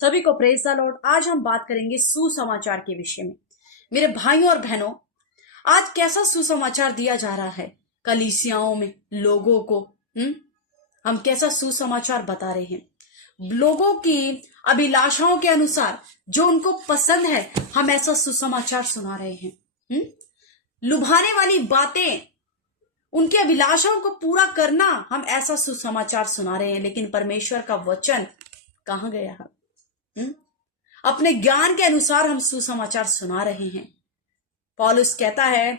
सभी को praise the Lord. आज हम बात करेंगे सुसमाचार के विषय में। मेरे भाइयों और बहनों, आज कैसा सुसमाचार दिया जा रहा है कलीसियाओं में लोगों को। हम कैसा सुसमाचार बता रहे हैं लोगों की अभिलाषाओं के अनुसार, जो उनको पसंद है, हम ऐसा सुसमाचार सुना रहे हैं। लुभाने वाली बातें, उनकी अभिलाषाओं को पूरा करना, हम ऐसा सुसमाचार सुना रहे हैं। लेकिन परमेश्वर का वचन कहां गया है? अपने ज्ञान के अनुसार हम सुसमाचार सुना रहे हैं। पौलुस कहता है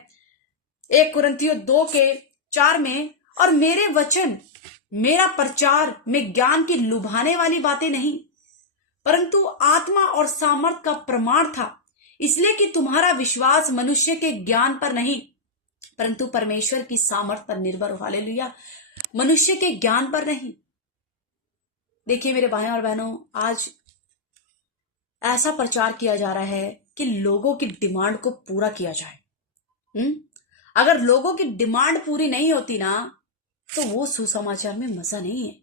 1 कुरिन्थियों 2:4 में, और मेरे वचन, मेरा प्रचार में ज्ञान की लुभाने वाली बातें नहीं, परंतु आत्मा और सामर्थ का प्रमाण था, इसलिए कि तुम्हारा विश्वास मनुष्य के ज्ञान पर नहीं परंतु परमेश्वर की सामर्थ पर निर्भर हो। हालेलुया। मनुष्य के ज्ञान पर नहीं। देखिए मेरे भाइयों और बहनों, आज ऐसा प्रचार किया जा रहा है कि लोगों की डिमांड को पूरा किया जाए। अगर लोगों की डिमांड पूरी नहीं होती ना, तो वो सुसमाचार में मजा नहीं है।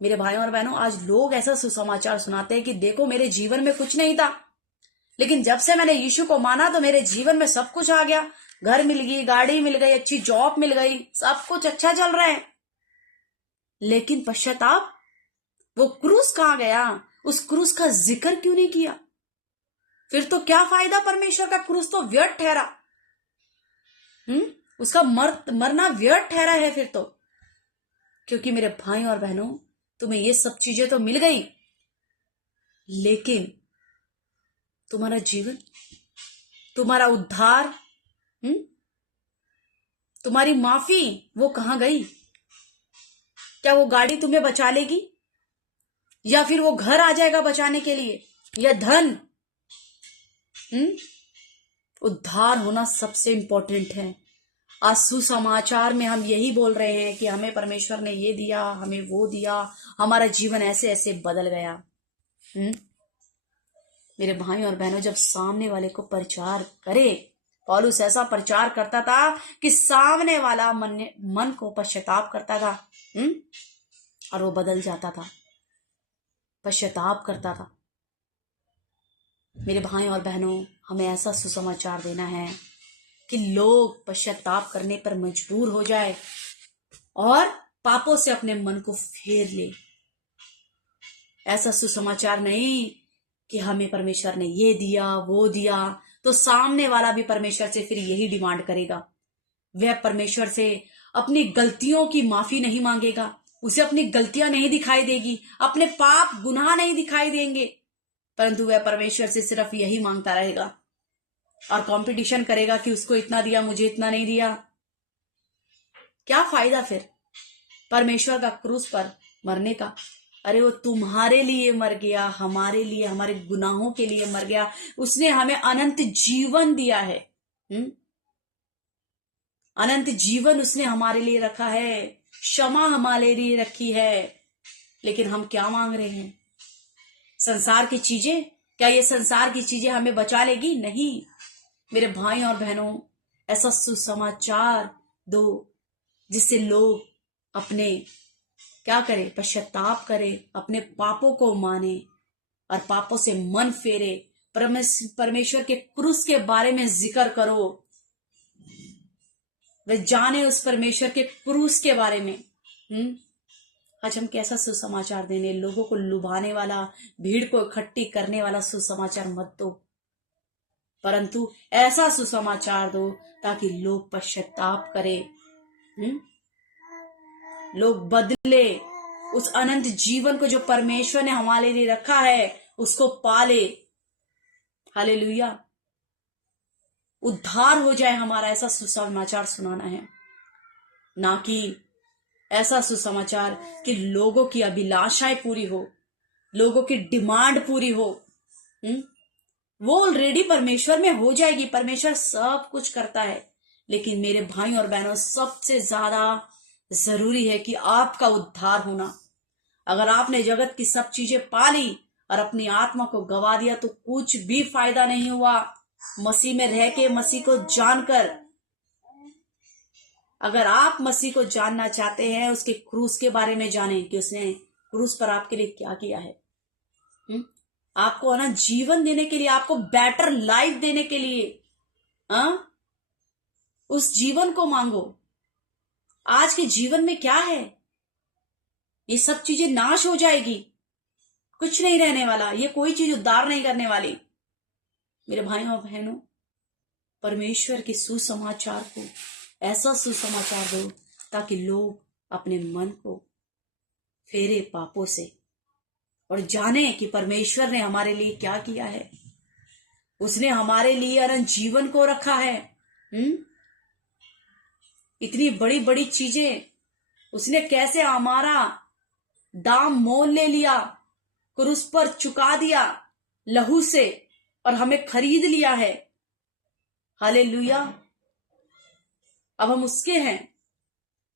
मेरे भाइयों और बहनों, आज लोग ऐसा सुसमाचार सुनाते हैं कि देखो मेरे जीवन में कुछ नहीं था, लेकिन जब से मैंने यीशु को माना तो मेरे जीवन में सब कुछ आ गया। घर मिल गई, गाड़ी मिल गई, अच्छी जॉब मिल गई, सब कुछ अच्छा चल रहा है। लेकिन पश्चाताप, वो क्रूस कहां गया? उस क्रूस का जिक्र क्यों नहीं किया? फिर तो क्या फायदा? परमेश्वर का क्रूस तो व्यर्थ ठहरा। उसका मरना व्यर्थ ठहरा है फिर तो। क्योंकि मेरे भाई और बहनों, तुम्हें ये सब चीजें तो मिल गई, लेकिन तुम्हारा जीवन, तुम्हारा उद्धार, तुम्हारी माफी, वो कहां गई? क्या वो गाड़ी तुम्हें बचा लेगी, या फिर वो घर आ जाएगा बचाने के लिए, या धन? उद्धार होना सबसे इंपॉर्टेंट है। आज सुसमाचार में हम यही बोल रहे हैं कि हमें परमेश्वर ने ये दिया, हमें वो दिया, हमारा जीवन ऐसे ऐसे बदल गया। मेरे भाई और बहनों, जब सामने वाले को प्रचार करे, पौलुस ऐसा प्रचार करता था कि सामने वाला मन को पश्चाताप करता था, और वो बदल जाता था, पश्चाताप करता था। मेरे भाई और बहनों, हमें ऐसा सुसमाचार देना है कि लोग पश्चाताप करने पर मजबूर हो जाए और पापों से अपने मन को फेर ले। ऐसा सुसमाचार नहीं कि हमें परमेश्वर ने ये दिया वो दिया, तो सामने वाला भी परमेश्वर से फिर यही डिमांड करेगा। वह परमेश्वर से अपनी गलतियों की माफी नहीं मांगेगा, उसे अपनी गलतियां नहीं दिखाई देगी, अपने पाप गुनाह नहीं दिखाई देंगे, परंतु वह परमेश्वर से सिर्फ यही मांगता रहेगा और कंपटीशन करेगा कि उसको इतना दिया, मुझे इतना नहीं दिया। क्या फायदा फिर परमेश्वर का क्रूस पर मरने का? अरे वो तुम्हारे लिए मर गया, हमारे लिए, हमारे गुनाहों के लिए मर गया। उसने हमें अनंत जीवन दिया है। अनंत जीवन उसने हमारे लिए रखा है, क्षमा हमारे लिए रखी है। लेकिन हम क्या मांग रहे हैं? संसार की चीजें। क्या ये संसार की चीजें हमें बचा लेगी? नहीं। मेरे भाई और बहनों, ऐसा सुसमाचार दो जिससे लोग अपने क्या करे? पश्चाताप करे, अपने पापों को माने और पापों से मन फेरे। परमेश्वर के क्रूस के बारे में जिक्र करो, वे जाने उस परमेश्वर के क्रूस के बारे में। आज हम कैसा सुसमाचार देने? लोगों को लुभाने वाला, भीड़ को इकट्ठी करने वाला सुसमाचार मत दो, परंतु ऐसा सुसमाचार दो ताकि लोग पश्चाताप करें, लोग बदले, उस अनंत जीवन को जो परमेश्वर ने हमारे लिए रखा है उसको पाले। हालेलुया। उद्धार हो जाए हमारा, ऐसा सुसमाचार सुनाना है, ना कि ऐसा सुसमाचार कि लोगों की अभिलाषाएं पूरी हो, लोगों की डिमांड पूरी हो। वो ऑलरेडी परमेश्वर में हो जाएगी। परमेश्वर सब कुछ करता है, लेकिन मेरे भाई और बहनों, सबसे ज्यादा जरूरी है कि आपका उद्धार होना। अगर आपने जगत की सब चीजें पा ली और अपनी आत्मा को गवा दिया तो कुछ भी फायदा नहीं हुआ। मसीह में रह के, मसीह को जानकर, अगर आप मसीह को जानना चाहते हैं, उसके क्रूस के बारे में जानें कि उसने क्रूस पर आपके लिए क्या किया है। आपको अनंत जीवन देने के लिए, आपको बेटर लाइफ देने के लिए, उस जीवन को मांगो। आज के जीवन में क्या है, ये सब चीजें नाश हो जाएगी, कुछ नहीं रहने वाला, ये कोई चीज उद्धार नहीं करने वाली। मेरे भाइयों और बहनों, परमेश्वर के सुसमाचार को, ऐसा सुसमाचार दो ताकि लोग अपने मन को फेरे पापों से और जाने कि परमेश्वर ने हमारे लिए क्या किया है। उसने हमारे लिए अनंत जीवन को रखा है। इतनी बड़ी बड़ी चीजें उसने कैसे हमारा दाम मोल ले लिया, क्रूस पर चुका दिया लहू से और हमें खरीद लिया है। हालेलुया। अब हम उसके हैं।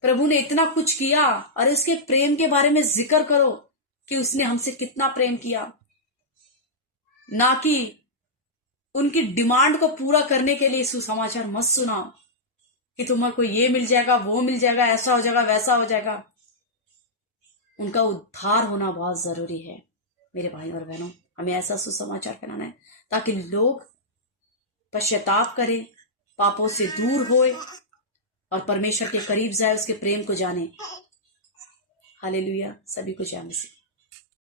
प्रभु ने इतना कुछ किया और इसके प्रेम के बारे में जिक्र करो कि उसने हमसे कितना प्रेम किया, ना कि उनकी डिमांड को पूरा करने के लिए सुसमाचार मत सुनाओ कि तुम्हारे ये मिल जाएगा, वो मिल जाएगा, ऐसा हो जाएगा, वैसा हो जाएगा। उनका उद्धार होना बहुत जरूरी है। मेरे भाई और बहनों, हमें ऐसा सुसमाचार फैलाना है ताकि लोग पश्चाताप करें, पापों से दूर होए और परमेश्वर के करीब जाए, उसके प्रेम को जाने। हालेलुया। सभी को जय मसीह।